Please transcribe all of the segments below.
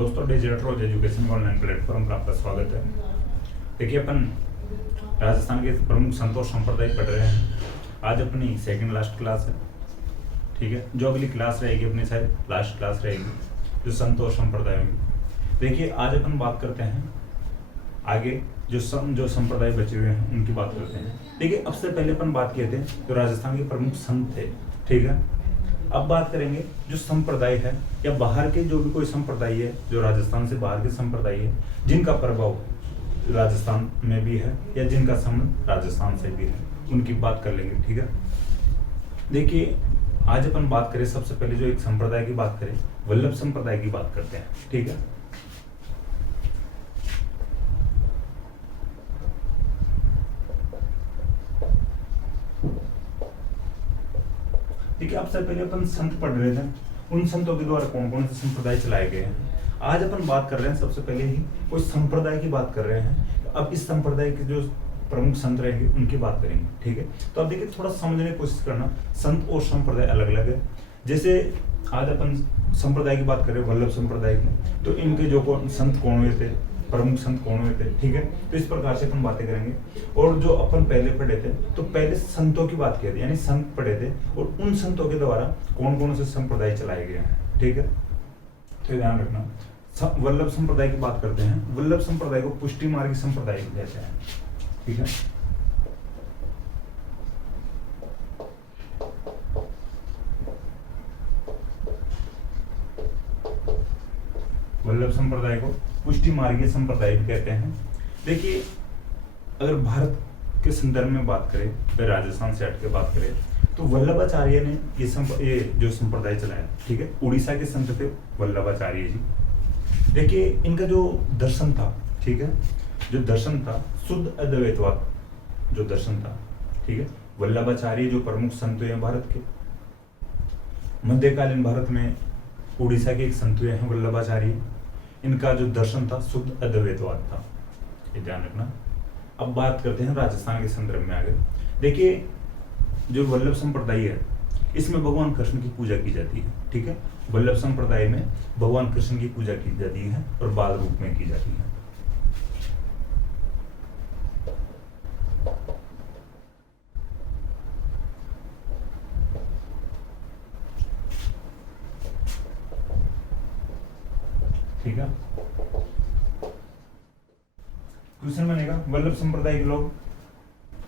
दोस्तों, डिजिटल रोज education online platform पर आपका स्वागत है। देखिए, अपन राजस्थान के प्रमुख संत और संप्रदाय पढ़ रहे हैं। आज अपनी सेकंड लास्ट क्लास है, ठीक है। जो अगली क्लास रहेगी अपनी शायद लास्ट क्लास रहेगी, जो संत और संप्रदाय होगी। देखिए, आज अपन बात करते हैं आगे जो संप्रदाय बचे हुए हैं उनकी बात करते हैं। देखिए, अब से पहले अपन बात किए थे जो राजस्थान के प्रमुख संत थे, ठीक है। अब बात करेंगे जो संप्रदाय है या बाहर के जो भी कोई संप्रदाय है, जो राजस्थान से बाहर के संप्रदाय है, जिनका प्रभाव राजस्थान में भी है या जिनका संबंध राजस्थान से भी है, उनकी बात कर लेंगे, ठीक है। देखिए, आज अपन बात करें सबसे पहले जो एक संप्रदाय की बात करें, वल्लभ संप्रदाय की बात करते हैं, ठीक है। देखिए, अब से पहले अपन संत पढ़ रहे थे, उन संतों के द्वारा कौन कौन से संप्रदाय चलाए गए हैं। आज अपन बात कर रहे हैं सबसे पहले ही कोई संप्रदाय की बात कर रहे हैं। अब इस संप्रदाय के जो प्रमुख संत रहेंगे उनकी बात करेंगे, ठीक है। तो अब देखिए, थोड़ा समझने की कोशिश करना, संत और संप्रदाय अलग अलग है। जैसे आज अपन संप्रदाय की बात करें, वल्लभ संप्रदाय की, तो इनके जो संत कौन हुए थे, प्रमुख संत कौन हुए थे, ठीक है। तो इस प्रकार से अपन बातें करेंगे। और जो अपन पहले पढ़े थे, तो पहले संतों की बात की थी, यानी संत पढ़े थे और उन संतों के द्वारा कौन कौन से संप्रदाय चलाए गए हैं, ठीक है। तो ध्यान रखना, वल्लभ संप्रदाय की बात करते हैं। वल्लभ संप्रदाय को पुष्टि मार्गी संप्रदाय कहते हैं, ठीक है। वल्लभ संप्रदाय को पुष्टि मार्गीय संप्रदाय भी कहते हैं। देखिए, अगर भारत के संदर्भ में बात करें, फिर राजस्थान से हट के बात करें, तो वल्लभाचार्य ने ये जो संप्रदाय चलाया, ठीक है। उड़ीसा के संत थे वल्लभाचार्य जी। देखिए, इनका जो दर्शन था, ठीक है, जो दर्शन था शुद्ध अद्वैतवाद जो दर्शन था, ठीक है। वल्लभाचार्य जो प्रमुख संत हैं भारत के, मध्यकालीन भारत में उड़ीसा के एक संत हैं वल्लभाचार्य। इनका जो दर्शन था शुद्ध अद्वैतवाद था, ये ध्यान रखना। अब बात करते हैं राजस्थान के संदर्भ में आगे। देखिए, जो वल्लभ संप्रदाय है, इसमें भगवान कृष्ण की पूजा की जाती है, ठीक है। वल्लभ संप्रदाय में भगवान कृष्ण की पूजा की जाती है और बाल रूप में की जाती है। ठीक है, क्वेश्चन बनेगा, वल्लभ संप्रदाय के लोग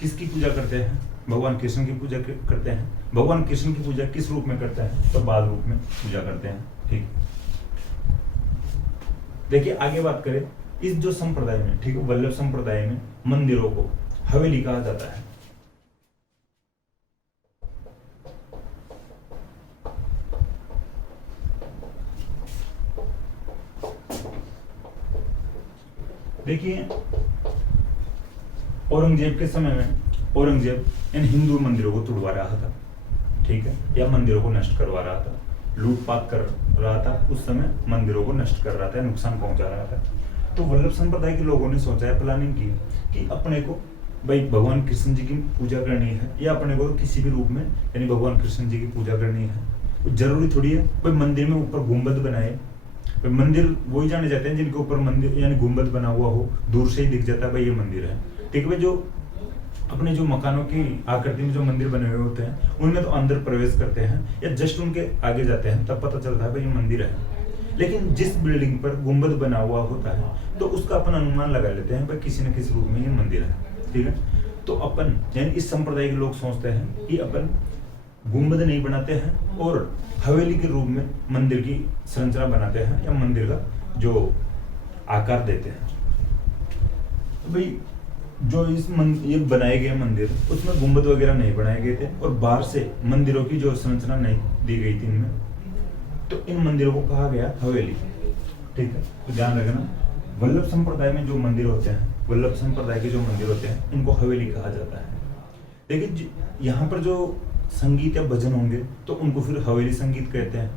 किसकी पूजा करते हैं? भगवान कृष्ण की पूजा करते हैं। भगवान कृष्ण की पूजा किस रूप में करते हैं? तो बाल रूप में पूजा करते हैं, ठीक। देखिए, आगे बात करें, इस जो संप्रदाय में, ठीक है, वल्लभ संप्रदाय में मंदिरों को हवेली कहा जाता है। देखिए, औरंगजेब के समय में औरंगजेब इन हिंदू मंदिरों को तोड़वा रहा था, ठीक है, या मंदिरों को नष्ट करवा रहा था, लूटपाट कर रहा था। उस समय मंदिरों को नष्ट कर रहा था, नुकसान पहुंचा रहा था। तो वल्लभ संप्रदाय के लोगों ने सोचा है, प्लानिंग की कि अपने को भाई भगवान कृष्ण जी की पूजा करनी है, या अपने को किसी भी रूप में यानी भगवान कृष्ण जी की पूजा करनी है। जरूरी थोड़ी है कोई मंदिर में ऊपर गुंबद बनाए। मंदिर वही जाने जाते हैं जिनके ऊपर मंदिर यानी गुंबद बना हुआ हो, दूर से ही दिख जाता है भाई ये मंदिर है, ठीक है। जो अपने जो मकानों की आकृति में जो मंदिर बने हुए होते हैं, उनमें तो अंदर प्रवेश करते हैं या जस्ट उनके आगे जाते हैं, तब पता चलता है भाई ये मंदिर है। लेकिन जिस बिल्डिंग पर गुंबद बना हुआ होता है, तो उसका अपन अनुमान लगा लेते हैं भाई किसी न किसी रूप में ये मंदिर है, ठीक है। तो अपन यानी इस संप्रदाय के लोग सोचते हैं कि अपन गुंबद नहीं बनाते हैं और हवेली के रूप में मंदिर की संरचना बनाते हैं या मंदिर का जो आकार देते हैं। तो भाई जो ये बनाए गए मंदिर, उसमें गुंबद वगैरह नहीं बनाए गए थे और बाहर से मंदिरों की जो संरचना नहीं दी गई थी इनमें, तो इन मंदिरों को कहा गया हवेली, ठीक है। तो ध्यान रखना, वल्लभ संप्रदाय में जो मंदिर होते हैं, वल्लभ संप्रदाय के जो मंदिर होते हैं, इनको हवेली कहा जाता है। देखिए, यहाँ पर जो संगीत या भजन होंगे तो उनको फिर हवेली संगीत कहते हैं,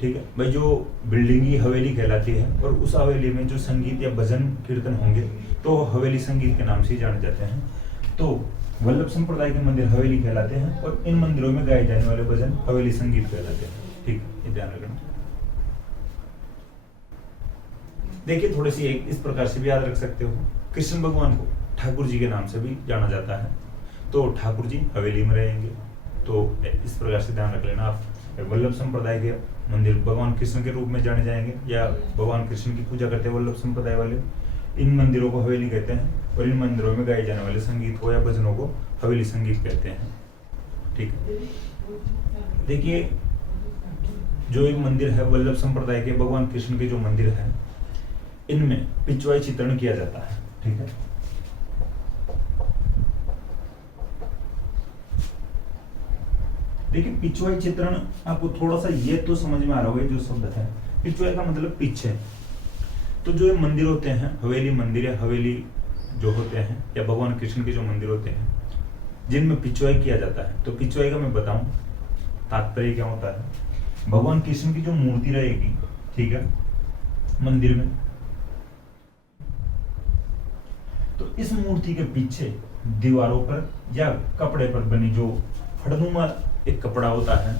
ठीक है भाई। जो बिल्डिंग ही हवेली कहलाती है और उस हवेली में जो संगीत या भजन कीर्तन होंगे तो हवेली संगीत के नाम से जाने जाते हैं। तो वल्लभ संप्रदाय के मंदिर हवेली कहलाते हैं और इन मंदिरों में गाए जाने वाले भजन हवेली संगीत कहलाते हैं, ठीक, ये ध्यान रखना। देखिए थोड़ी सी एक इस प्रकार से भी याद रख सकते हो, कृष्ण भगवान को ठाकुर जी के नाम से भी जाना जाता है, तो ठाकुर जी हवेली में रहेंगे, तो इस प्रकार से ध्यान रख लेना आप। वल्लभ संप्रदाय के मंदिर भगवान कृष्ण के रूप में जाने जाएंगे, या भगवान कृष्ण की पूजा करते हैं वल्लभ संप्रदाय वाले, इन मंदिरों को हवेली कहते हैं, और इन मंदिरों में गाए जाने वाले संगीत को या भजनों को हवेली संगीत कहते हैं। ठीक है, देखिए जो एक मंदिर है वल्लभ संप्रदाय के भगवान कृष्ण के जो मंदिर है, इनमें पिछवाई चित्रण किया जाता है। ठीक है, देखिए पिछवाई चित्रण आपको थोड़ा सा ये तो समझ में आ रहा होगा, जो शब्द है पिछवाई का मतलब पीछे। तो जो ये मंदिर होते हैं हवेली मंदिर या हवेली जो होते हैं, या भगवान कृष्ण के जो मंदिर होते हैं जिनमें पिछवाई किया जाता है, तो पिछवाई का मैं बताऊं तात्पर्य क्या होता है। भगवान कृष्ण की जो मूर्ति रहेगी, ठीक है, मंदिर में, तो इस मूर्ति के पीछे दीवारों पर या कपड़े पर बनी जो फड़नुमा एक कपड़ा होता है,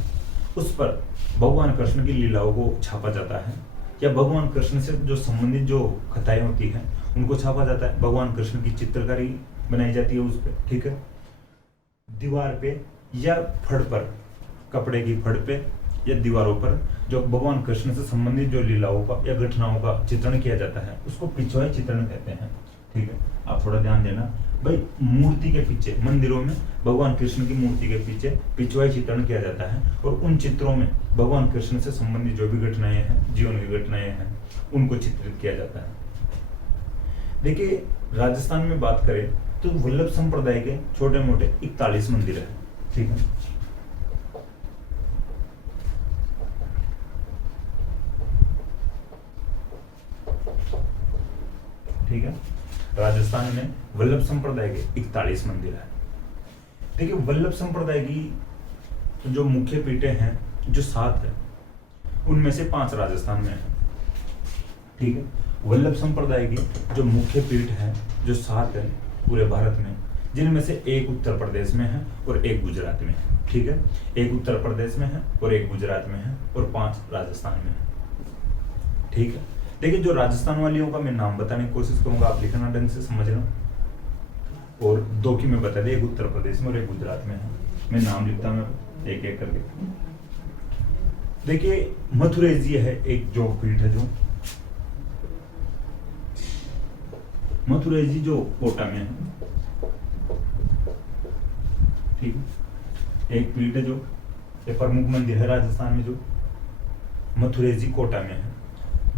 उस पर भगवान कृष्ण की लीलाओं को छापा जाता है, या भगवान कृष्ण से जो संबंधित जो कथाएं होती हैं उनको छापा जाता है। भगवान कृष्ण की चित्रकारी बनाई जाती है उस पर। ठीक है, दीवार पे या फड़ पर, कपड़े की फड़ पे या दीवारों पर जो भगवान कृष्ण से संबंधित जो लीलाओं का या घटनाओं का चित्रण किया जाता है उसको पिछवाई चित्रण कहते हैं। ठीक है, आप थोड़ा ध्यान देना भाई, मूर्ति के पीछे मंदिरों में भगवान कृष्ण की मूर्ति के पीछे पिछवाई चित्रण किया जाता है, और उन चित्रों में भगवान कृष्ण से संबंधित जो भी घटनाएं हैं, जीवन की घटनाएं हैं, उनको चित्रित किया जाता है। देखिए राजस्थान में बात करें तो वल्लभ संप्रदाय के छोटे मोटे 41 मंदिर है। ठीक है, ठीक है, राजस्थान में वल्लभ संप्रदाय के 41 मंदिर है। देखिए वल्लभ संप्रदाय की जो मुख्य पीठें हैं जो 7 है, उनमें से 5 राजस्थान में है। ठीक है, वल्लभ संप्रदाय की जो मुख्य पीठ है जो 7 है पूरे भारत में, जिनमें से एक उत्तर प्रदेश में है और एक गुजरात में है। ठीक है, एक उत्तर प्रदेश में है और एक गुजरात में है और 5 राजस्थान में है। ठीक है, देखिए जो राजस्थान वालियों का मैं नाम बताने की कोशिश करूंगा, आप लिखना ढंग से समझना, और 2 की मैं बता दें, एक उत्तर प्रदेश में और एक गुजरात में है। मैं नाम लिखता हूं एक एक करके। देखिए मथुरा जी है एक जो पीठ है, जो मथुरा जी जो कोटा में है। ठीक है, एक पीठ है जो ये प्रमुख मंदिर है राजस्थान में जो मथुरा जी कोटा में है।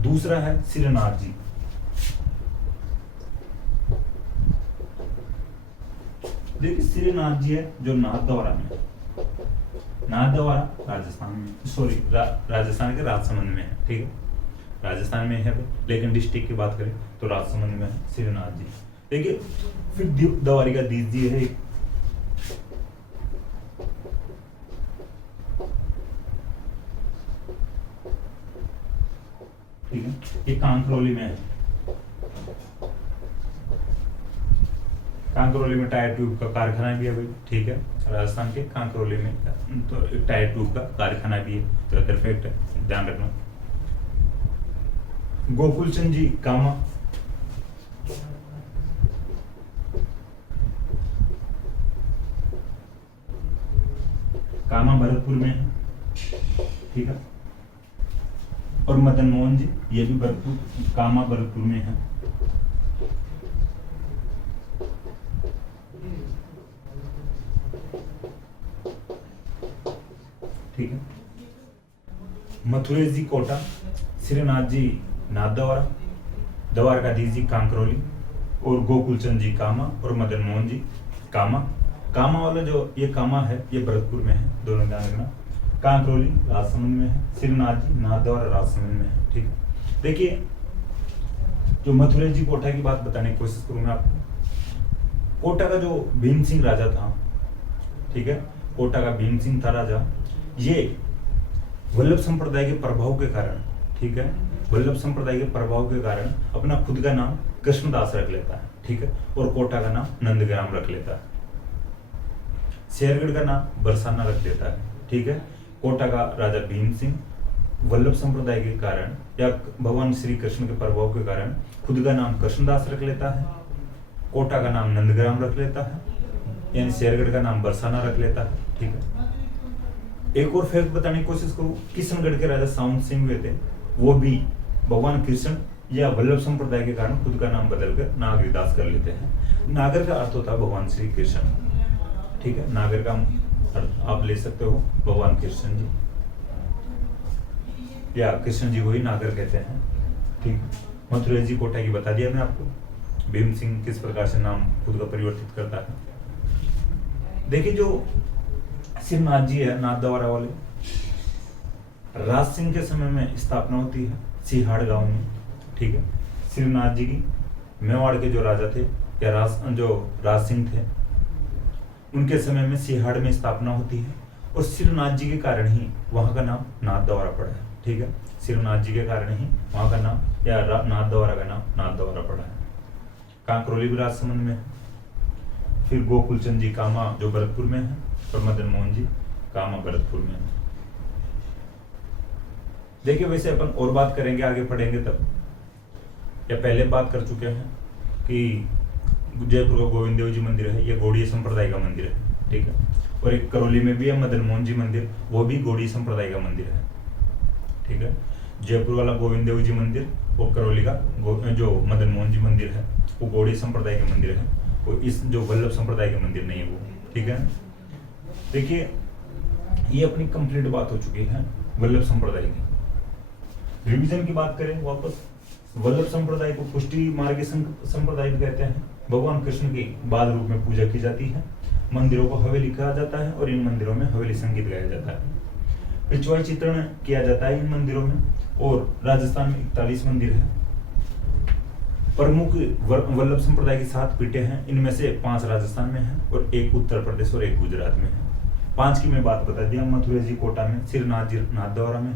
दूसरा है श्रीनाथ जी। देखिए श्रीनाथ जी है जो नाथद्वारा में, नाथद्वारा राजस्थान में, सॉरी राजस्थान के राजसमंद में है। ठीक है, राजस्थान में है, लेकिन डिस्ट्रिक्ट की बात करें तो राजसमंद में है श्रीनाथ जी। देखिए फिर द्वारिका दीज जी है एक, ठीक है, ये कांकरोली में है। कांकरोली में टायर ट्यूब का कारखाना भी है भाई। ठीक है, राजस्थान के कांकरोली में तो एक टायर ट्यूब का कारखाना भी है, तो परफेक्ट है, ध्यान रखना। गोकुल चंद जी कामा, कामा भरतपुर में है। ठीक है, और मदन मोहन जी ये भी भरतपुर, कामा भरतपुर में है। ठीक है, मथुरेश जी कोटा, श्रीनाथ जी नाथद्वारा, द्वारकाधीश जी कांकरोली, और गोकुलचंद जी कामा, और मदन मोहन जी कामा। कामा वाला जो ये कामा है ये भरतपुर में है, दोनों ध्यान रखना। कांकरोली राजसमंद में है, श्रीनाथ जी नाथद्वारा राजसमंद में है। ठीक है, देखिए जो मथुरा जी कोटा की बात बताने की कोशिश करूंगा आपको। कोटा का जो भीम सिंह राजा था, ठीक है, कोटा का भीम सिंह था राजा, ये वल्लभ संप्रदाय के प्रभाव के कारण, ठीक है, वल्लभ संप्रदाय के प्रभाव के कारण अपना खुद का नाम कृष्णदास रख लेता है। ठीक है, और कोटा का नाम नंदग्राम रख लेता है। शेरगढ़ का नाम बरसाना रख लेता है। ठीक है, कोटा का राजा भीम सिंह वल्लभ संप्रदाय के कारण या भगवान श्री कृष्ण के प्रभाव के कारण खुद का नाम कृष्णदास रख लेता है, कोटा का नाम नंदग्राम रख लेता है, यानी शेरगढ़ का नाम बरसाना रख लेता है। ठीक है। एक और फैक्ट बताने की कोशिश करूं, किशनगढ़ के राजा साउंत सिंह हुए थे, वो भी भगवान कृष्ण या वल्लभ संप्रदाय के कारण खुद का नाम बदलकर नागरिदास कर लेते हैं। नागर का अर्थ होता है भगवान श्री कृष्ण। ठीक है, नागर का अर्थ आप ले सकते हो भगवान कृष्ण जी, या कृष्ण जी को ही नागर कहते हैं। ठीक है। मथुरा जी कोटा की बता दिया मैं आपको, भीम सिंह किस प्रकार से नाम खुद का परिवर्तित करता है। देखिए जो शिवनाथ जी है, नाथ द्वारा वाले, राज सिंह के समय में स्थापना होती है सिहाड़ गांव में। ठीक है। शिवनाथ जी की मेवाड़ के जो राजा थे या जो राज सिंह थे, उनके समय में सिहाड़ में स्थापना होती है, और शिवनाथ जी के कारण ही वहां का नाम नाथ द्वारा पड़ा है। ठीक है। शिवनाथ जी के कारण ही वहां का नाम या नाथ द्वारा का नाम नाथ द्वारा पड़ा है। कांकरोली भी राजसमंद में है। फिर गोकुलचंद जी कामा जो भरतपुर में है, और मदन मोहन जी कामा भरतपुर में है। देखिए वैसे अपन और बात करेंगे, आगे पढ़ेंगे तब, या पहले बात कर चुके हैं कि जयपुर का गोविंद देव जी मंदिर है, ये गौड़ीय संप्रदाय का मंदिर है। ठीक है। और एक करौली में भी है मदन मोहन जी मंदिर, वो भी गौड़ीय संप्रदाय का मंदिर है। ठीक है। जयपुर वाला गोविंद देव जी मंदिर, वो करौली का जो मदन मोहन जी मंदिर है, वो गौड़ीय संप्रदाय के मंदिर है, वो इस जो वल्लभ संप्रदाय के मंदिर नहीं है वो। ठीक है। देखिए ये अपनी कंप्लीट बात हो चुकी है वल्लभ संप्रदाय की। रिवीजन की बात करें वापस, वल्लभ संप्रदाय को पुष्टि मार्ग संप्रदाय कहते हैं। भगवान कृष्ण की बाल रूप में पूजा की जाती है, मंदिरों को हवेली कहा जाता है, और इन मंदिरों में हवेली संगीत गाया जाता है। पिछवाई चित्रण किया जाता है इन मंदिरों में, और राजस्थान में 41 मंदिर है। प्रमुख वल्लभ संप्रदाय की 7 पीठें हैं, इनमें से 5 राजस्थान में है, और 1 उत्तर प्रदेश और 1 गुजरात में है। 5 की मैं बात बता दिया, मथुरा जी कोटा में, श्रीनाथ जी नाथ द्वारा में,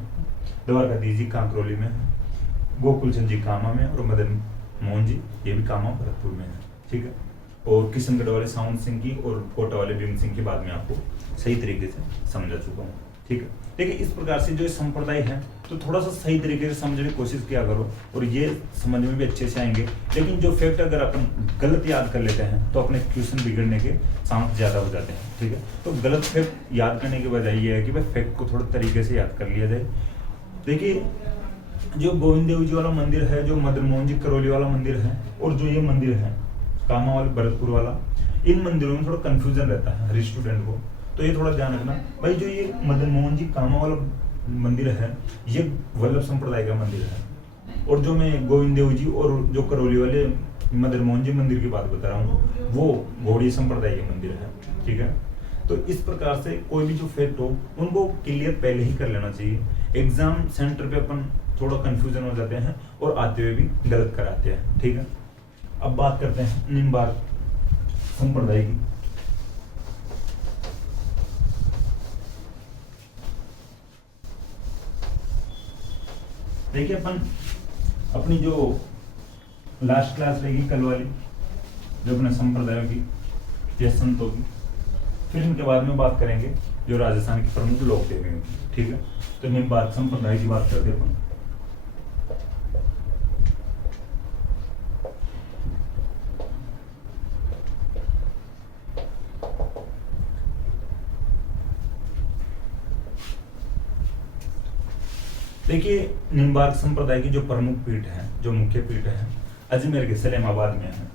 द्वारकाधीश जी कांकरोली में है, गोकुलचंद जी कामा में, और मदन मोहन जी ये भी कामा भरतपुर में है। ठीक है। और किशनगढ़ वाले साउंत सिंह की और कोटा वाले भीम सिंह की बात में आपको सही तरीके से समझा चुका हूँ। ठीक है। देखिए इस प्रकार से जो संप्रदाय है, तो थोड़ा सा सही तरीके से समझने की कोशिश किया करो, और ये समझ में भी अच्छे से आएंगे। लेकिन जो फैक्ट अगर अपन गलत याद कर लेते हैं, तो अपने क्वेश्चन बिगड़ने के चांस ज्यादा हो जाते हैं। ठीक है। तो गलत फैक्ट याद करने के बजाय ये है कि भाई फैक्ट को थोड़ा तरीके से याद कर लिया जाए। देखिए जो गोविंद देव जी वाला मंदिर है, जो मदन मोहन जी करौली वाला मंदिर है, और जो ये मंदिर है कामा वाले भरतपुर वाला, इन मंदिरों में थोड़ा कंफ्यूजन रहता है हर स्टूडेंट को, तो ये थोड़ा ध्यान रखना भाई। जो ये मदन मोहन जी कामा वाला मंदिर है, ये वल्लभ संप्रदाय का मंदिर है, और जो मैं गोविंद देव जी और जो करौली वाले मदन मोहन जी मंदिर की बात बता रहा हूँ, वो गौड़ीय संप्रदाय के मंदिर है। ठीक है। तो इस प्रकार से कोई भी जो फैक्ट हो, उनको क्लियर पहले ही कर लेना चाहिए। एग्जाम सेंटर पे अपन थोड़ा कंफ्यूजन हो जाते हैं, और आते हुए भी गलत कराते हैं। ठीक है। अब बात करते हैं निम्बार्क संप्रदाय की। देखिए अपन अपनी जो लास्ट क्लास रहेगी कल वाली, जो अपने संप्रदायों की या संतों की, फिर इनके बाद में बात करेंगे जो राजस्थान के प्रमुख लोक देवी होंगे। ठीक है। तो निम्बार्क संप्रदाय की बात करते हैं अपन। देखिए निम्बार्क संप्रदाय की जो प्रमुख पीठ है, जो मुख्य पीठ है, अजमेर के सलेमाबाद में है।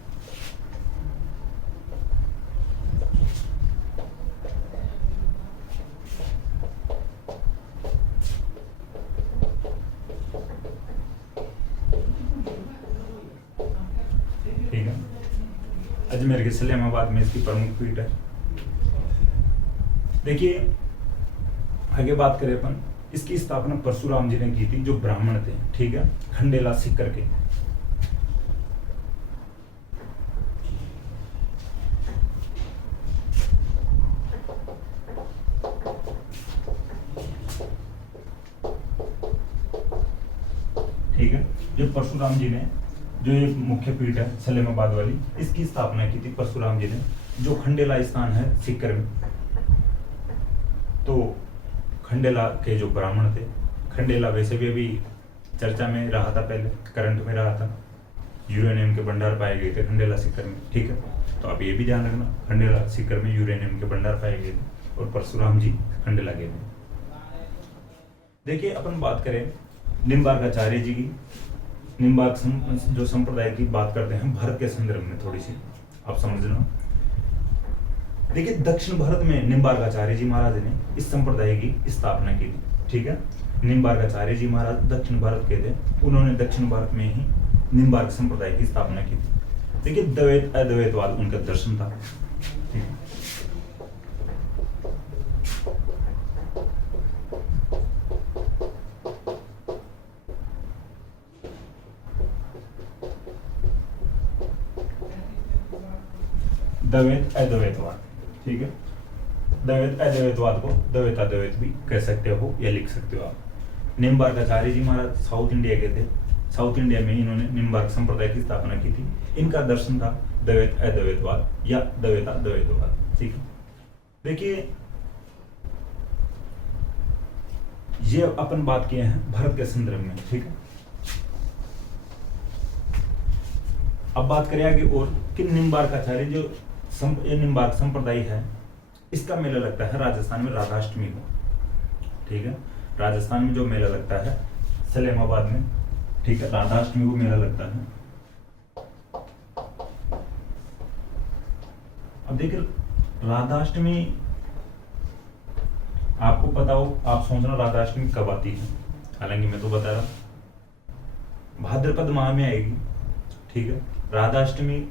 ठीक है। अजमेर के सलेमाबाद में इसकी प्रमुख पीठ है। देखिए आगे बात करें अपन, इसकी स्थापना परशुराम जी ने की थी, जो ब्राह्मण थे। ठीक है। खंडेला सीकर के। ठीक है। जो परशुराम जी ने, जो ये मुख्य पीठ है सलेमाबाद वाली, इसकी स्थापना की थी परशुराम जी ने, जो खंडेला स्थान है सीकर में। तो खंडेला के जो ब्राह्मण थे, खंडेला वैसे भी अभी चर्चा में रहा था, पहले करंट में रहा था। यूरेनियम के भंडार पाए गए थे खंडेला सीकर में, ठीक है। तो आप ये भी ध्यान रखना, खंडेला सीकर में यूरेनियम के भंडार पाए गए थे और परशुराम जी खंडेला गए थे। देखिए अपन बात करें निम्बार्काचार्य जी की, निम्बार्क जो संप्रदाय की बात करते हैं भारत के संदर्भ में, थोड़ी सी आप समझना। देखिए दक्षिण भारत में निम्बार्काचार्य जी महाराज ने इस संप्रदाय की स्थापना की थी, ठीक है। निम्बार्काचार्य जी महाराज दक्षिण भारत के थे, उन्होंने दक्षिण भारत में ही निम्बार्क संप्रदाय की स्थापना की थी। देखिए द्वैत अद्वैतवाद उनका दर्शन था, ठीक है। द्वैत अद्वैतवाद, ठीक है। द्वैत अद्वैतवाद को द्वैताद्वैत भी कह सकते हो या लिख सकते हो आप। निम्बार्काचार्य जी महाराज साउथ इंडिया के थे, साउथ इंडिया में इन्होंने निम्बार्क संप्रदाय की स्थापना की थी। इनका दर्शन था द्वैत अद्वैतवाद या द्वैताद्वैतवाद, ठीक है। देखिए ये अपन बात किए हैं भारत के संदर्भ में, ठीक है। अब बात करें आगे और कि निम्बार्काचार्य जो निम्बार्क संप्रदाय है, इसका मेला लगता है राजस्थान में राधाष्टमी को, ठीक है। राजस्थान में जो मेला लगता है सलेमाबाद में, ठीक है, राधाष्टमी को मेला लगता है। अब देखिए राधाष्टमी आपको पता हो, आप सोच रहे हो राधाष्टमी कब आती है, हालांकि मैं तो बता रहा हूं भाद्रपद माह में आएगी, ठीक है। राधाष्टमी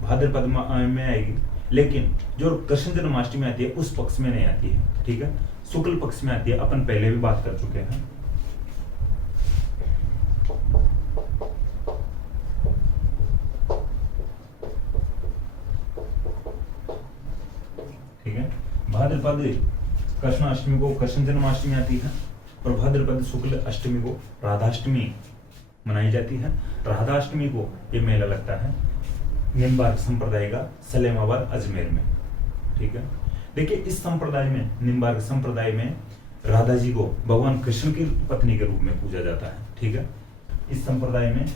भाद्रपद माह में आएगी, लेकिन जो कृष्ण जन्माष्टमी आती है उस पक्ष में नहीं आती है, ठीक है, शुक्ल पक्ष में आती है। अपन पहले भी बात कर चुके हैं। ठीक है, भाद्रपद कृष्णाष्टमी को कृष्ण जन्माष्टमी आती है और भाद्रपद शुक्ल अष्टमी को राधाष्टमी मनाई जाती है। राधाष्टमी को ये मेला लगता है निम्बार्क संप्रदाय का सलेमाबाद अजमेर में, ठीक है। देखिए इस संप्रदाय में, निम्बार्क संप्रदाय में राधा जी को भगवान कृष्ण की पत्नी के रूप में पूजा जाता है, ठीक है। इस संप्रदाय में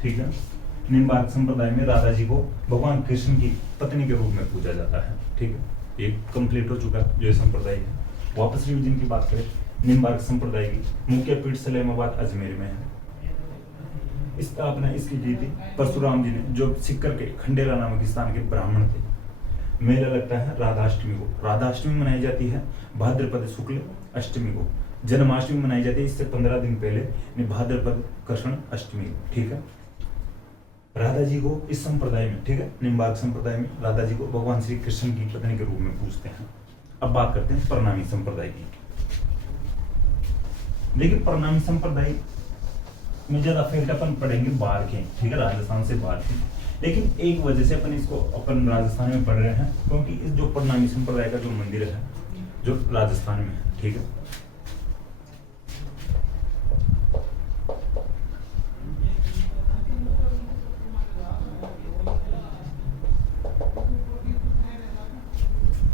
ठीक है, निम्बार्क संप्रदाय में राधा जी को भगवान कृष्ण की पत्नी के रूप में पूजा जाता है, ठीक है। ये कंप्लीट हो चुका जो ये संप्रदाय है। वापस रिवीजन की बात करें, निम्बार्क संप्रदाय की मुख्य पीठ सलेमाबाद अजमेर में है। स्थापना इसकी की थी परशुराम जी ने, जो सिक्कर के खंडेला नामक स्थान के ब्राह्मण थे। मेला लगता है राधाष्टमी को। राधाष्टमी मनाई जाती है भाद्रपद शुक्ल अष्टमी को। जन्माष्टमी मनाई जाती है इससे 15 दिन पहले भाद्रपद कृष्ण अष्टमी को, ठीक है। राधा जी को इस संप्रदाय में, ठीक है, निम्बार्क संप्रदाय में राधा जी को भगवान श्री कृष्ण की पत्नी के रूप में पूजते हैं। अब बात करते हैं प्रणामी संप्रदाय की। देखिए प्रणामी संप्रदाय में ज्यादा फैक्ट अपन पढ़ेंगे बाहर के, ठीक है, राजस्थान से बाहर के। लेकिन एक वजह से अपन इसको अपन राजस्थान में पढ़ रहे हैं, क्योंकि इस जो प्रणामी संप्रदाय का जो मंदिर है जो राजस्थान में है, ठीक है।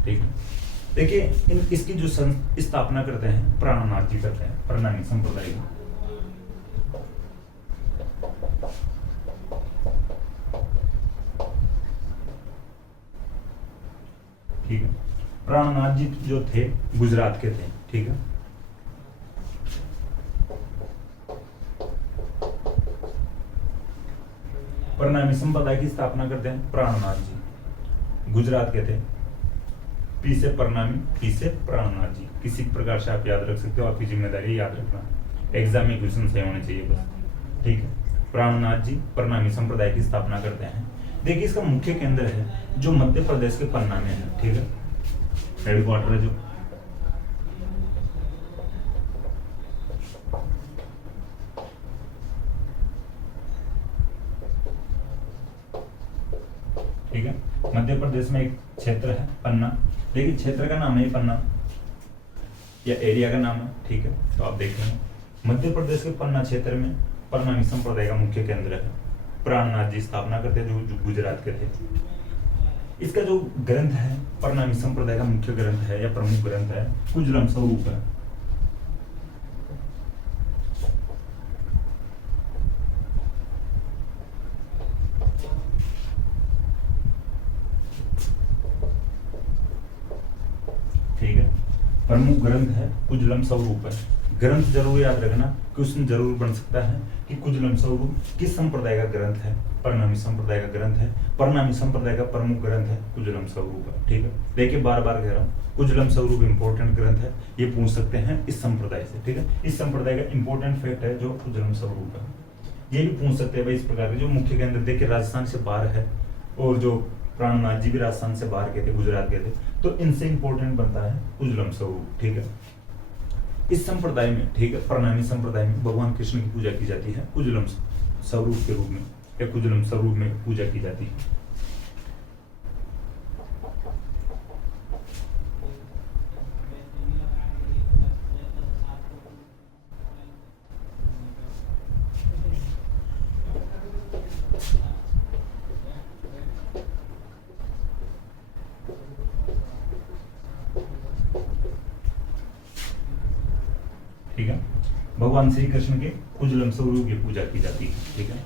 ठीक है, देखिए इसकी जो स्थापना करते हैं प्राणनाथ जी करते हैं, प्रणामी संप्रदाय की। ठीक है, प्राणनाथ जी जो थे गुजरात के थे, ठीक है। प्रणामी संप्रदाय की स्थापना करते हैं प्राणनाथ जी, गुजरात के थे। पी से प्रणामी, पी से प्राणनाथ जी। किसी प्रकार से आप याद रख सकते हो, आपकी जिम्मेदारी याद रखना, एग्जाम में क्वेश्चन सही होने चाहिए बस, ठीक है। प्राणनाथ जी प्रणामी संप्रदाय की स्थापना करते हैं। देखिए इसका मुख्य केंद्र है जो मध्य प्रदेश के पन्ना में है, ठीक है, हेडक्वार्टर है जो। ठीक है, मध्य प्रदेश में एक क्षेत्र है पन्ना, देखिए क्षेत्र का नाम है पन्ना या एरिया का नाम है, ठीक है। तो आप देख लेंगे मध्य प्रदेश के पन्ना क्षेत्र में परनामी संप्रदाय का मुख्य केंद्र है। प्राणनाथ जी स्थापना करते थे जो गुजरात के थे। इसका जो ग्रंथ है परनामी संप्रदाय का मुख्य ग्रंथ है या प्रमुख ग्रंथ है कुजलम स्वरूप है। ठीक है, प्रमुख ग्रंथ है कुजलम स्वरूप है। ग्रंथ जरूर याद रखना, क्वेश्चन जरूर बन सकता है कि कुजलम स्वरूप किस संप्रदाय का ग्रंथ है। परनामी संप्रदाय का ग्रंथ है। परनामी संप्रदाय का प्रमुख ग्रंथ है कुजलम स्वरूप है, ठीक है। देखिए बार बार कह रहा हूँ कुजलम स्वरूप इंपॉर्टेंट ग्रंथ है, ये पूछ सकते हैं इस संप्रदाय से, ठीक है। इस संप्रदाय का इंपॉर्टेंट फैक्ट है जो कुजलम स्वरूप है। ये भी पूछ सकते हैं भाई इस प्रकार के जो मुख्य केंद्र देखिए राजस्थान से बाहर है और जो प्राणनाथ जी भी राजस्थान से बाहर गए थे, गुजरात गए थे, तो इनसे इंपॉर्टेंट बनता है कुजलम स्वरूप, ठीक है। इस संप्रदाय में, ठीक है, परनामी संप्रदाय में भगवान कृष्ण की पूजा की जाती है कुजलम स्वरूप के रूप में या कुजलम स्वरूप में पूजा की जाती है। ठीक है, भगवान श्री कृष्ण के कुजलम स्वरूप की पूजा की जाती है, ठीक है।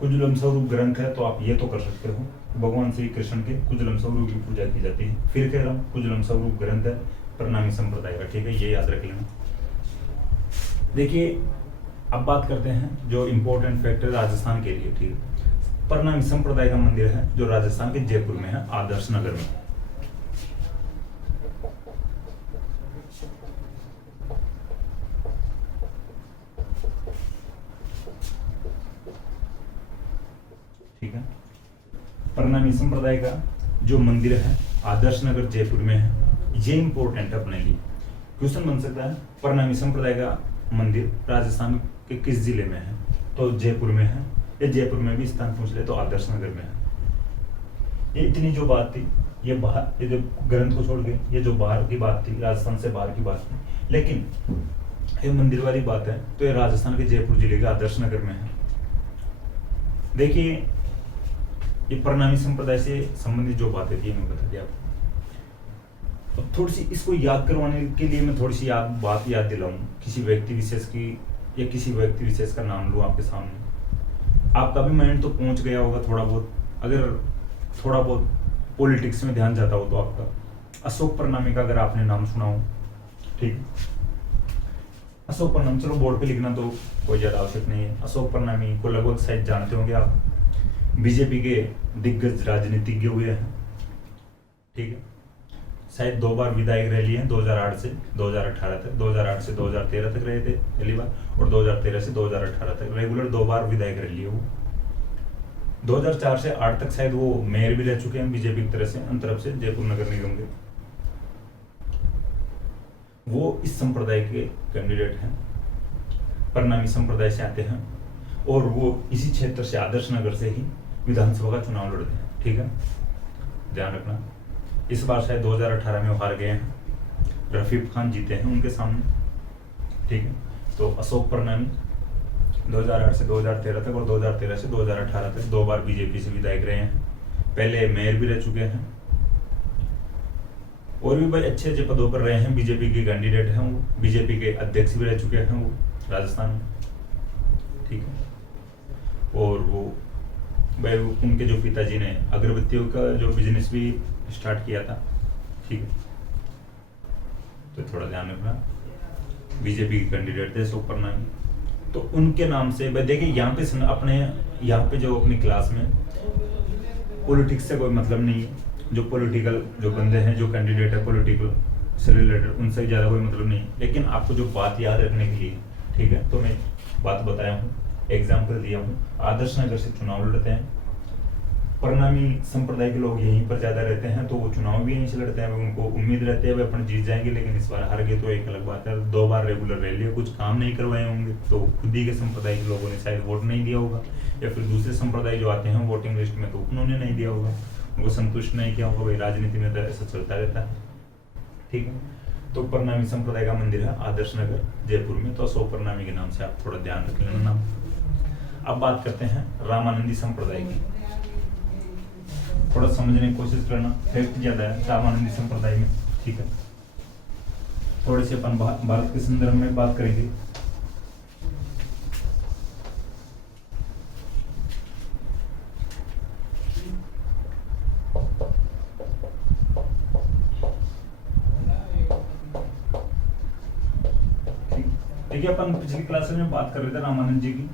कुजलम स्वरूप ग्रंथ है तो आप ये तो कर सकते हो भगवान श्री कृष्ण के कुजलम स्वरूप की पूजा की जाती है। फिर कह रहा हूँ कुजलम स्वरूप ग्रंथ है परनामी संप्रदाय का, ठीक है, ये याद रख लेना। देखिए अब बात करते हैं जो इंपॉर्टेंट फैक्टर राजस्थान के लिए, ठीक है। परनामी संप्रदाय का मंदिर है जो राजस्थान के जयपुर में है, आदर्श नगर में। ठीक है, परनामी संप्रदाय का जो मंदिर है आदर्श नगर जयपुर में है, ये इंपॉर्टेंट है अपने लिए। क्वेश्चन बन सकता है परनामी संप्रदाय का मंदिर राजस्थान के किस जिले में है, तो जयपुर में है, या जयपुर में भी स्थान पूछ ले तो आदर्श नगर में है। ये इतनी जो बात थी ये बाहर, ये जो ग्रंथ को छोड़ के ये जो बाहर की बात थी, राजस्थान से बाहर की बात थी, लेकिन ये मंदिर वाली बात है तो ये राजस्थान के जयपुर जिले के आदर्श नगर में है। देखिए ये परनामी संप्रदाय से संबंधित जो बातें थी मैं बता दिया आपको। अब थोड़ी सी इसको याद करवाने के लिए मैं थोड़ी सी बात याद दिलाऊं किसी व्यक्ति विशेष की, या किसी व्यक्ति विशेष का नाम लूं आपके सामने। आपका भी माइंड तो पहुंच गया होगा थोड़ा बहुत, अगर थोड़ा बहुत पॉलिटिक्स में ध्यान जाता हो तो आपका अशोक परनामी का अगर आपने नाम सुना हो, ठीक। अशोक परनामी, चलो बोर्ड पे लिखना तो कोई ज्यादा आवश्यक नहीं है। अशोक परनामी को लगभग शायद जानते होंगे आप, बीजेपी के दिग्गज राजनीतिज्ञ हुए हैं, ठीक है। शायद 2 बार विधायक रह लिए हैं, 2008 से 2018 तक, 2008 से 2013 तक रहे थे पहली बार, और 2013 से 2018 तक रेगुलर 2 बार विधायक रह लिए वो। 2004 से 8 तक शायद वो मेयर भी रह चुके हैं बीजेपी की तरफ से जयपुर नगर निगम के। वो इस संप्रदाय के कैंडिडेट हैं, परनामी संप्रदाय से आते हैं, और वो इसी क्षेत्र से आदर्श नगर से ही विधानसभा का चुनाव लड़ते हैं, ठीक है, ध्यान रखना। इस बार शायद 2018 में वो हार गए हैं, रफीक खान जीते हैं उनके सामने, ठीक है। तो अशोक परनामी 2008 से 2013 तक और 2013 से 2018 तक 2 बार बीजेपी से विधायक रहे हैं, पहले मेयर भी रह चुके हैं, और भी भाई अच्छे अच्छे पदों पर रहे हैं। बीजेपी के कैंडिडेट हैं वो, बीजेपी के अध्यक्ष भी रह चुके हैं वो राजस्थान में, ठीक है। और वो भाई उनके जो पिताजी ने अगरबत्तियों का जो बिजनेस भी स्टार्ट किया था, ठीक है। तो थोड़ा ध्यान रखना, बीजेपी के कैंडिडेट थे अशोक परनामी, तो उनके नाम से भाई देखिए यहाँ पे अपने यहाँ पे जो अपनी क्लास में पॉलिटिक्स से कोई मतलब नहीं है। जो पॉलिटिकल जो बंदे हैं, जो कैंडिडेट है पॉलिटिकल से रिलेटेड, उनसे ज़्यादा कोई मतलब नहीं, लेकिन आपको जो बात याद रखने के लिए, ठीक है, तो मैं बात बताया हूँ, एग्जाम्पल दिया हूँ। आदर्श नगर से चुनाव लड़ते हैं, परनामी संप्रदाय के लोग यहीं पर ज्यादा रहते हैं, तो वो चुनाव भी यहीं से लड़ते हैं। उनको उम्मीद रहती है वे अपन जीत जाएंगे, लेकिन इस बार हार गए तो एक अलग बात है। 2 बार रेगुलर रह लिए, कुछ काम नहीं करवाए होंगे, तो खुद ही के संप्रदाय के लोगों ने शायद वोट नहीं दिया होगा, या फिर दूसरे संप्रदाय जो आते हैं वोटिंग लिस्ट में तो उन्होंने नहीं दिया होगा। उनको संतुष्ट नहीं किया होगा। भाई राजनीति में तो ऐसा चलता रहता है, ठीक है। तो प्रणामी संप्रदाय का मंदिर है आदर्श नगर जयपुर में, तो अशोक प्रणामी के नाम से आप थोड़ा ध्यान रख लेना नाम। अब बात करते हैं रामानंदी संप्रदाय की, थोड़ा समझने की कोशिश करना, फैक्ट ज्यादा है रामानंदी संप्रदाय में, ठीक है। थोड़े से अपन भारत के संदर्भ में बात करेंगे। देखिए अपन पिछली क्लास में बात कर रहे थे रामानंद जी की।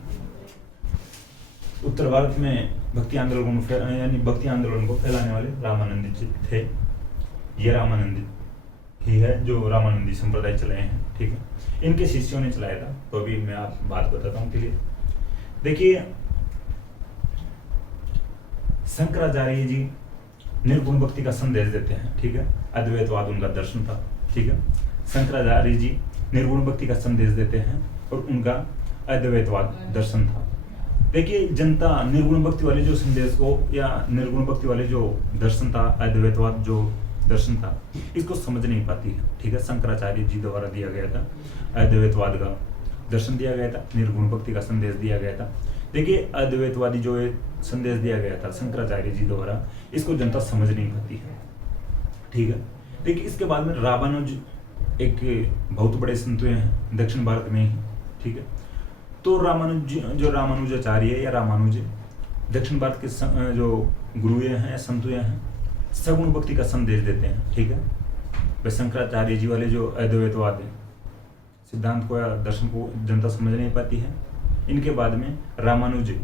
उत्तर भारत में भक्ति आंदोलन को यानी भक्ति आंदोलन को फैलाने वाले रामानंदी जी थे। ये रामानंदी ही है जो रामानंदी संप्रदाय चलाए हैं, ठीक है। इनके शिष्यों ने चलाया था, तो अभी मैं आप बात बताता हूँ क्लियर। देखिए शंकराचार्य जी निर्गुण भक्ति का संदेश देते हैं, ठीक है। अद्वैतवाद उनका दर्शन था, ठीक है। शंकराचार्य जी निर्गुण भक्ति का संदेश देते हैं और उनका अद्वैतवाद दर्शन था। देखिए जनता निर्गुण भक्ति वाले जो संदेश को या निर्गुण भक्ति वाले जो दर्शन था, अद्वैतवाद जो दर्शन था, इसको समझ नहीं पाती है, ठीक है। शंकराचार्य जी द्वारा दिया गया था अद्वैतवाद का दर्शन दिया गया था, निर्गुण भक्ति का संदेश दिया गया था। देखिए अद्वैतवादी जो संदेश दिया गया था शंकराचार्य जी द्वारा, इसको जनता समझ नहीं पाती है, ठीक है। देखिए इसके बाद में रामानुज एक बहुत बड़े संत हैं दक्षिण भारत में ही, ठीक है। तो रामानुज जो रामानुजाचार्य या रामानुज दक्षिण भारत के जो गुरु हैं संत हैं, सगुण भक्ति का संदेश देते हैं, ठीक है। वे शंकराचार्य जी वाले जो अद्वैतवाद सिद्धांत को या दर्शन को जनता समझ नहीं पाती है। इनके बाद में रामानुज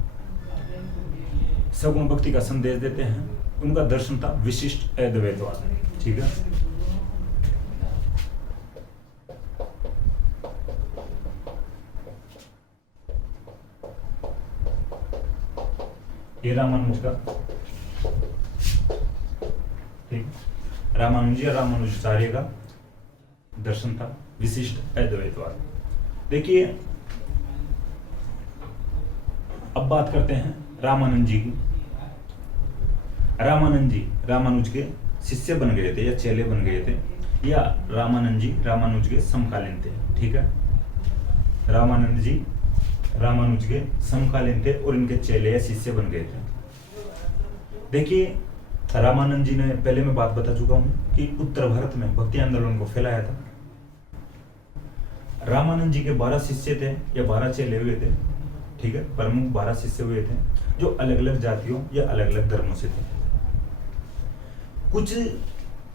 सगुण भक्ति का संदेश देते हैं, उनका दर्शन था विशिष्ट अद्वैतवाद, ठीक है। ये रामानुज का, ठीक, रामानुज या रामानुजाचार्य का दर्शन था विशिष्ट अद्वैतवाद। देखिए अब बात करते हैं रामानंद जी की। रामानंद जी रामानुज के शिष्य बन गए थे या चेले बन गए थे, या रामानंद जी रामानुज के समकालीन थे, ठीक है। रामानंद जी रामानुज के समकालीन थे और इनके चेले या शिष्य बन गए थे। देखिए रामानंद जी ने, पहले मैं बात बता चुका हूं कि उत्तर भारत में भक्ति आंदोलन को फैलाया था। रामानंद जी के 12 शिष्य थे या 12 चेले हुए थे, ठीक है। प्रमुख 12 शिष्य हुए थे जो अलग अलग जातियों या अलग अलग धर्मों से थे। कुछ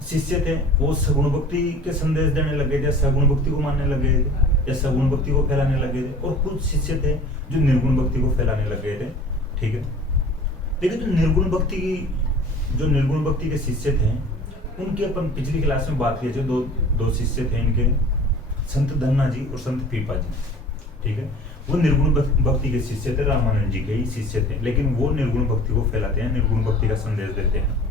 शिष्य थे वो सगुण भक्ति के संदेश देने लगे थे, सगुण भक्ति को मानने लगे थे या सगुण भक्ति को फैलाने लगे थे, और कुछ शिष्य थे जो निर्गुण भक्ति को फैलाने लगे थे, ठीक है। देखिए जो निर्गुण भक्ति के शिष्य थे उनकी अपन पिछली क्लास में बात की थी। दो शिष्य थे इनके, संत धन्ना जी और संत पीपा जी, ठीक है। वो निर्गुण भक्ति के शिष्य थे, रामानंद जी के ही शिष्य थे, लेकिन वो निर्गुण भक्ति को फैलाते हैं, निर्गुण भक्ति का संदेश देते हैं।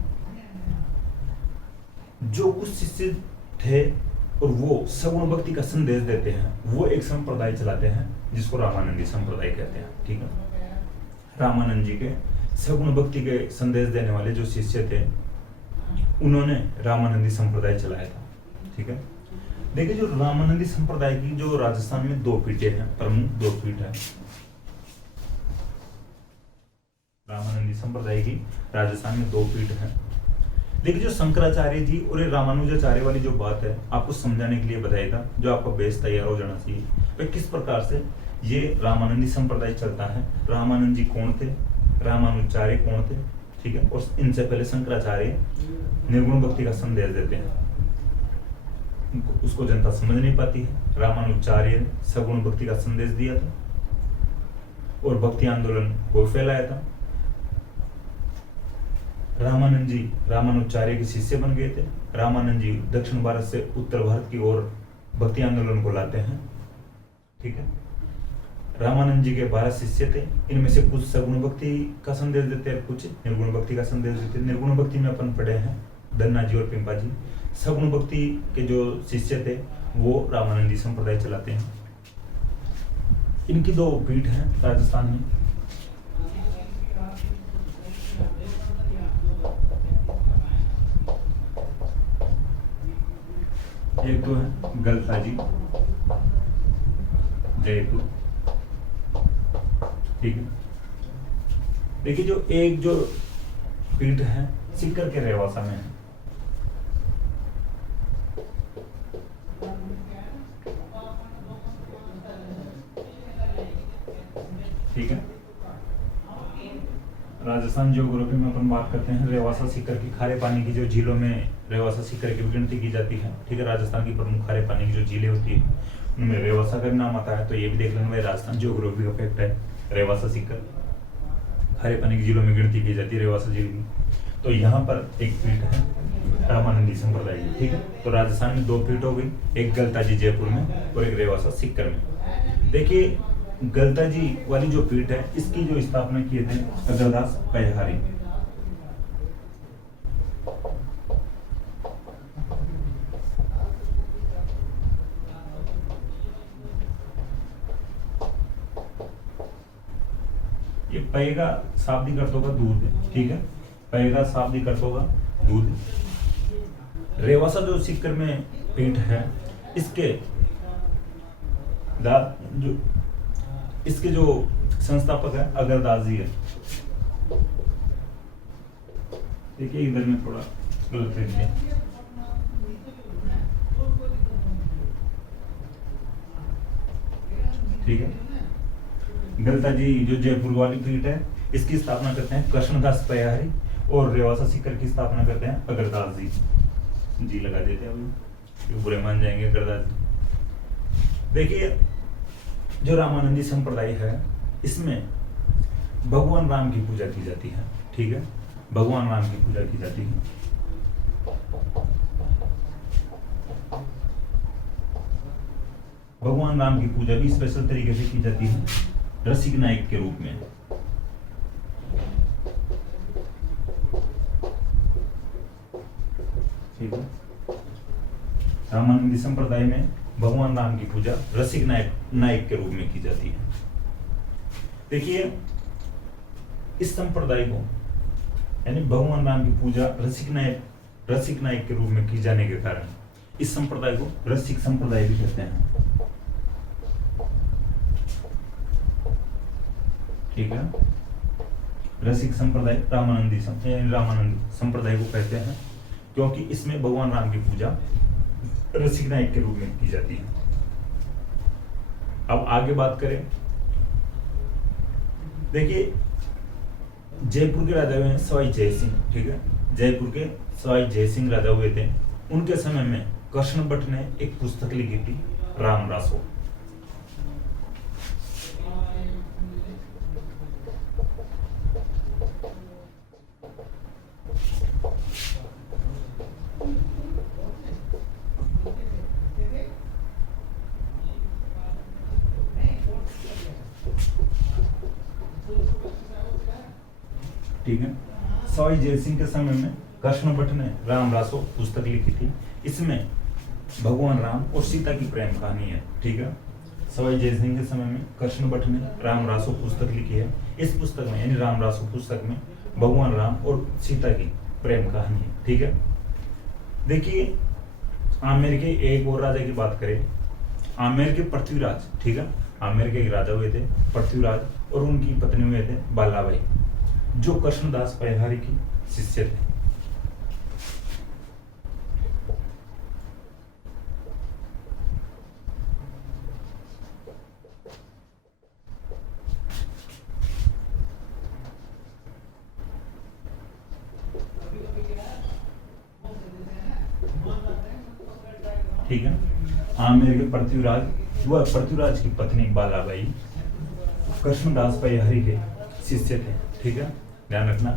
जो कुछ शिष्य थे और वो सगुण भक्ति का संदेश देते हैं, वो एक संप्रदाय चलाते हैं जिसको रामानंदी संप्रदाय कहते हैं, ठीक है। रामानंद जी के सगुण भक्ति के संदेश देने वाले जो शिष्य थे उन्होंने रामानंदी संप्रदाय चलाया था, ठीक है। देखिए जो रामानंदी संप्रदाय की जो राजस्थान में 2 पीठें हैं, प्रमुख 2 पीठ है रामानंदी संप्रदाय की राजस्थान में 2 पीठ है। देखिए जो शंकराचार्य जी और रामानुजाचार्य वाली जो बात है आपको समझाने के लिए बताएगा, जो आपका बेस तैयार हो जाना चाहिए भाई किस प्रकार से ये रामानंदी संप्रदाय चलता है, रामानंद जी कौन थे, रामानुजाचार्य कौन थे, ठीक है। और इनसे पहले शंकराचार्य निर्गुण भक्ति का संदेश देते हैं, उसको जनता समझ नहीं पाती है। रामानुजाचार्य ने सगुण भक्ति का संदेश दिया था और भक्ति आंदोलन को फैलाया था। रामानंद जी रामानुजाचार्य के शिष्य बन गए थे। रामानंद जी दक्षिण भारत से उत्तर भारत की ओर भक्ति आंदोलन को लाते हैं, ठीक है। रामानंद जी के 12 शिष्य थे, इनमें से कुछ सगुण भक्ति का संदेश देते हैं, कुछ निर्गुण भक्ति का संदेश देते हैं। निर्गुण भक्ति में अपन पढ़े हैं धन्ना जी और पिंपा जी। सगुण भक्ति के जो शिष्य थे वो रामानंदी संप्रदाय चलाते हैं। इनकी 2 पीठ हैं राजस्थान में। एक तो है गलताजी जयपुर, ठीक है। देखिए जो एक जो पीठ है सीकर के रेवासा में है, ठीक है। राजस्थान ज्योग्राफी में अपन बात करते हैं रेवासा सीकर की खारे पानी की जो झीलों में रेवासा सीकर की गिनती की जाती है, ठीक है। राजस्थान की प्रमुख खारे पानी की जो झीलें होती है उनमें रेवासा का नाम आता है, तो ये भी देख लेना भाई राजस्थान ज्योग्राफी का फैक्ट है। रेवासा सीकर खारे पानी की झीलों में गिनती की जाती है रेवासा झील की। तो यहाँ पर एक पीठ है रामानंदी संप्रदाय की, ठीक है। तो राजस्थान में दो पीठ हो गई, एक गलताजी जयपुर में और एक रेवासा सीकर में। देखिए गलताजी वाली जो पीठ है इसकी जो स्थापना किए थे अगरदास पैहारी, ये पै का शाब्दिक अर्थ होगा दूध, ठीक है। पै का शाब्दिक अर्थ होगा दूध। रेवासा जो सीकर में पीठ है इसके जो संस्थापक है अगरदास जी है। देखिए इधर में थोड़ा गलत लिख दिया, ठीक है। गलताजी जो जयपुर वाली पीठ है इसकी स्थापना करते हैं कृष्णदास पैहारी और रेवासा सीकर की स्थापना करते हैं अगरदास जी लगा देते हैं अभी, बुरे मान जाएंगे अगरदास जी। देखिए जो रामानंदी संप्रदाय है इसमें भगवान राम की पूजा की जाती है, ठीक है। भगवान राम की पूजा की जाती है। भगवान राम की पूजा भी स्पेशल तरीके से की जाती है रसिक नायक के रूप में, ठीक है। रामानंदी संप्रदाय में भगवान राम की पूजा रसिक नायक के रूप में की जाती है। देखिए इस संप्रदाय को यानी भगवान राम की पूजा रसिक नायक के रूप में की जाने के कारण इस संप्रदाय को रसिक संप्रदाय भी कहते हैं, ठीक है। रसिक संप्रदाय रामानंदी संप्रदाय को कहते हैं क्योंकि इसमें भगवान राम की पूजा रसिक नायक के रूप में की जाती है। अब आगे बात करें, देखिए जयपुर के राजा हुए हैं सवाई जय सिंह, ठीक है। जयपुर के सवाई जय सिंह राजा हुए थे, उनके समय में कृष्ण भट्ट ने एक पुस्तक लिखी थी राम रासो, ठीक है। सवाई जय सिंह के समय में कृष्ण भट्ट ने राम रासो पुस्तक लिखी थी, इसमें भगवान राम और सीता की प्रेम कहानी है, ठीक है। सवाई जय सिंह के समय में कृष्ण भट्ट ने राम रासो पुस्तक लिखी है। इस पुस्तक में यानी राम रासो पुस्तक में भगवान राम और सीता की प्रेम कहानी है, ठीक है। देखिए आमेर के एक और राजा की बात करें, आमेर के पृथ्वीराज, ठीक है। आमेर के एक राजा हुए थे पृथ्वीराज और उनकी पत्नी हुए थे बालाबाई, जो कृष्णदास पैहारी की शिष्य थे। ठीक है। आमेर के पृथ्वीराज व पृथ्वीराज की पत्नी बालाबाई कृष्णदास पैहारी के शिष्य थे, ठीक है। ध्यान रखना,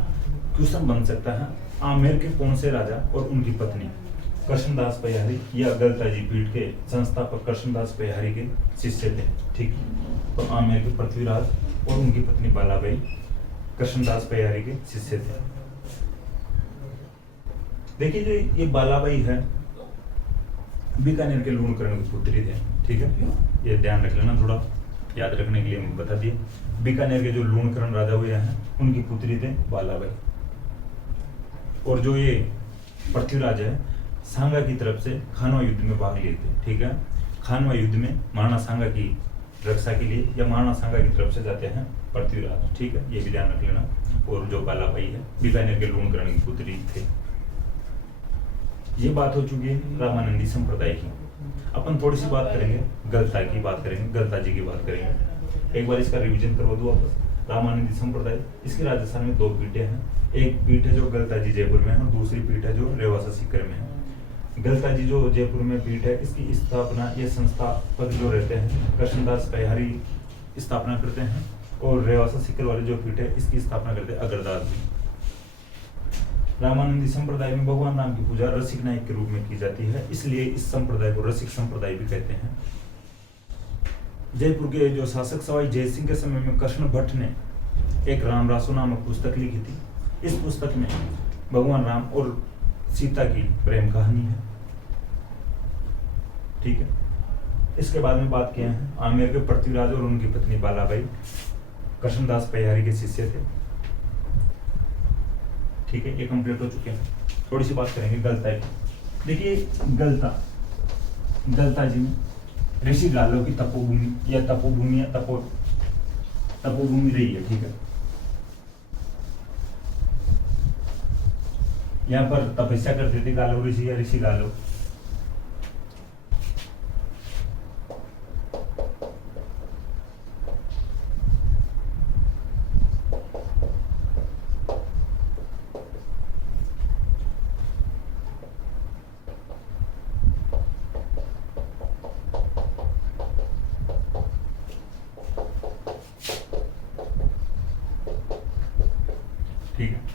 क्वेश्चन बन सकता है आमेर के कौन से राजा और उनकी पत्नी कृष्णदास पैहारी या गलताजी पीठ के संस्थापक कृष्णदास पैहारी के शिष्य थे, ठीक। तो आमेर के पृथ्वीराज और उनकी पत्नी बालाबाई कृष्णदास पैहारी के शिष्य थे। देखिए जो ये बालाबाई है बीकानेर के लूणकरण की पुत्री थे, ठीक है। ये ध्यान रख लेना, थोड़ा याद रखने के लिए मैं बता दिए। बीकानेर के जो लूणकरण राजा हुए हैं उनकी पुत्री थे बालाबाई। और जो ये पृथ्वीराज है सांगा की तरफ से खानवा युद्ध में भाग लिए थे, ठीक है। खानवा युद्ध में महाराणा सांगा की रक्षा के लिए या महाराणा सांगा की तरफ से जाते हैं पृथ्वीराज, ठीक है, ये भी ध्यान रख लेना। और जो बालाबाई है बीकानेर के लूणकरण की पुत्री थे। ये बात हो चुकी है रामानंदी संप्रदाय की। अपन थोड़ी सी बात करेंगे गलता की, बात करेंगे गलता जी की बात करेंगे। एक बार इसका रिवीजन करवा दूं वापस। रामानंदी संप्रदाय, इसकी राजस्थान में 2 पीठें हैं। एक पीठ है जो गलता जी जयपुर में है और दूसरी पीठ है जो रेवासा सीकर में है। गलता जी जो जयपुर में पीठ है, इसकी स्थापना ये संस्थापक जो रहते हैं कृष्णदास पैहारी स्थापना करते हैं, और रेवासा सीकर वाले जो पीठ है इसकी स्थापना करते हैं अग्रदास जी। रामानंदी संप्रदाय में भगवान राम की पूजा रसिक नायक के रूप में की जाती है, इसलिए इस संप्रदाय को रसिक संप्रदाय भी कहते हैं। जयपुर के जो शासक सवाई जय सिंह के समय में कृष्ण भट्ट ने एक राम रासो नामक पुस्तक लिखी थी। इस पुस्तक में भगवान राम और सीता की प्रेम कहानी है, ठीक है। इसके बाद में बात किया है आमेर के पृथ्वीराज और उनकी पत्नी बालाबाई कृष्णदास पैहारी के शिष्य थे, ठीक है। ये कंप्लीट हो चुके हैं। थोड़ी सी बात करेंगे गलता की। देखिए गलता जी में ऋषि गालो की तपोभूमि या तपोभूमि रही है, ठीक है। यहाँ पर तपस्या करते थे गालो ऋषि या ऋषि गालो। ठीक है।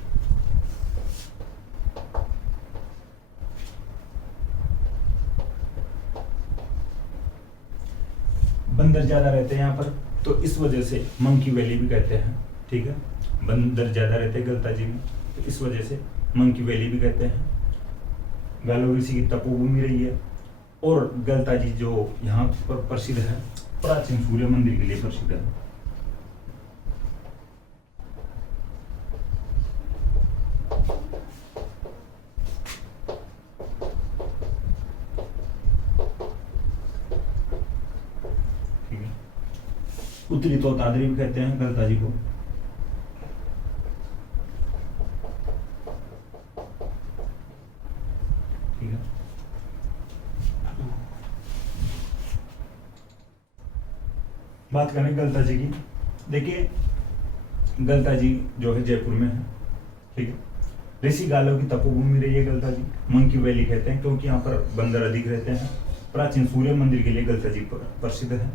बंदर ज्यादा रहते हैं यहाँ पर, तो इस वजह से मंकी वैली भी कहते हैं, ठीक है। बंदर ज्यादा रहते हैं गलता जी में, तो इस वजह से मंकी वैली भी कहते हैं। गालो ऋषि की तपोभूमि रही है। और गलता जी जो यहाँ पर प्रसिद्ध है, प्राचीन सूर्य मंदिर के लिए प्रसिद्ध है। उत्तरी तोतादरी भी कहते हैं गलता जी को। ठीक है। बात करें गलता जी की। देखिए गलता जी जो है जयपुर में है, ठीक है। ऋषि गालो की तपोभूमि रही है गलता जी। मंकी वैली कहते हैं क्योंकि यहाँ पर बंदर अधिक रहते हैं। प्राचीन सूर्य मंदिर के लिए गलता जी प्रसिद्ध है।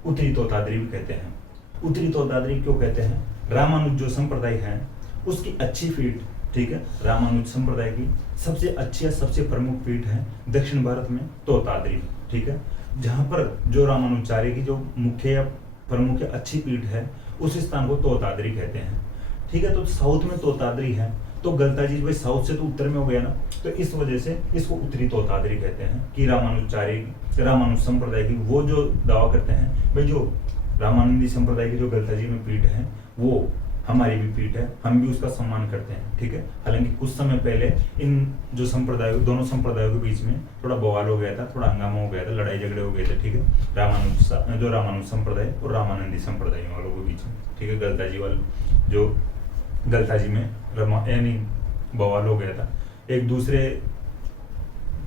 उत्तरी तोतादरी भी कहते हैं। उत्तरी तोतादरी क्यों कहते हैं? रामानुज जो संप्रदाय है उसकी अच्छी पीठ, ठीक है, रामानुज संप्रदाय की सबसे अच्छी या सबसे प्रमुख पीठ है दक्षिण भारत में तोतादरी, ठीक है। जहां पर जो रामानुजाचार्य की जो मुख्य या प्रमुख या अच्छी पीठ है उस स्थान को तोतादरी कहते हैं, ठीक है। तो साउथ में तोतादरी है, तो गलता जी भाई साउथ से तो उत्तर में हो गया ना, तो इस वजह से इसको उत्तरी तोतादरी कहते हैं कि रामानुजाचार्य रामानुज संप्रदाय की वो जो दावा करते हैं भाई जो रामानंदी संप्रदाय की जो गलता जी में पीठ है वो हमारी भी पीठ है, हम भी उसका सम्मान करते हैं, ठीक है। हालांकि कुछ समय पहले इन जो संप्रदायों दोनों संप्रदायों के बीच में थोड़ा बवाल हो गया था, थोड़ा हंगामा हो गया था, लड़ाई झगड़े हो गए थे, ठीक है। रामानुज संप्रदाय और रामानंदी संप्रदाय वालों के बीच में, ठीक है। गलता जी वाले जो गलता जी में यानी बवाल हो गया था, एक दूसरे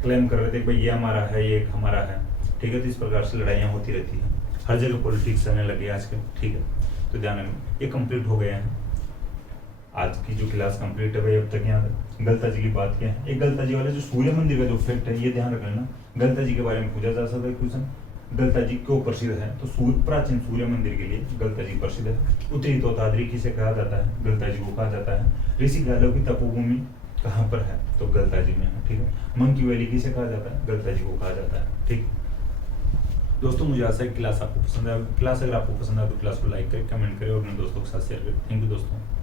क्लेम कर रहे थे भाई ये हमारा है, ये हमारा है, ठीक है। तो इस प्रकार से लड़ाइयाँ होती रहती हैं, हर जगह पॉलिटिक्स चलने लगी आजकल, ठीक है। तो ध्यान रखना, ये कंप्लीट हो गया है। आज की जो क्लास कंप्लीट है भाई, अब तक यहाँ गलता जी की बात किया है। एक गलता जी वाले जो सूर्य मंदिर का जो फैक्ट है ये ध्यान रख लेना। गलता जी के बारे में पूछा जा सकता है क्वेश्चन, गलता जी क्यों प्रसिद्ध है? तो प्राचीन सूर्य मंदिर के लिए गलता जी प्रसिद्ध है। उत्तरी तोतादरी किसे कहा जाता है? गलता जी को कहा जाता है। ऋषि गालो की तपोभूमि कहाँ पर है? तो गलता जी में है, ठीक है। मंकी वैली किसे कहा जाता है? गलता जी को कहा जाता है, ठीक। दोस्तों मुझे आशा है क्लास आपको पसंद आएगी। क्लास अगर आपको पसंद आए तो क्लास को लाइक करें, कमेंट करें और अपने दोस्तों के साथ शेयर करें। थैंक यू दोस्तों।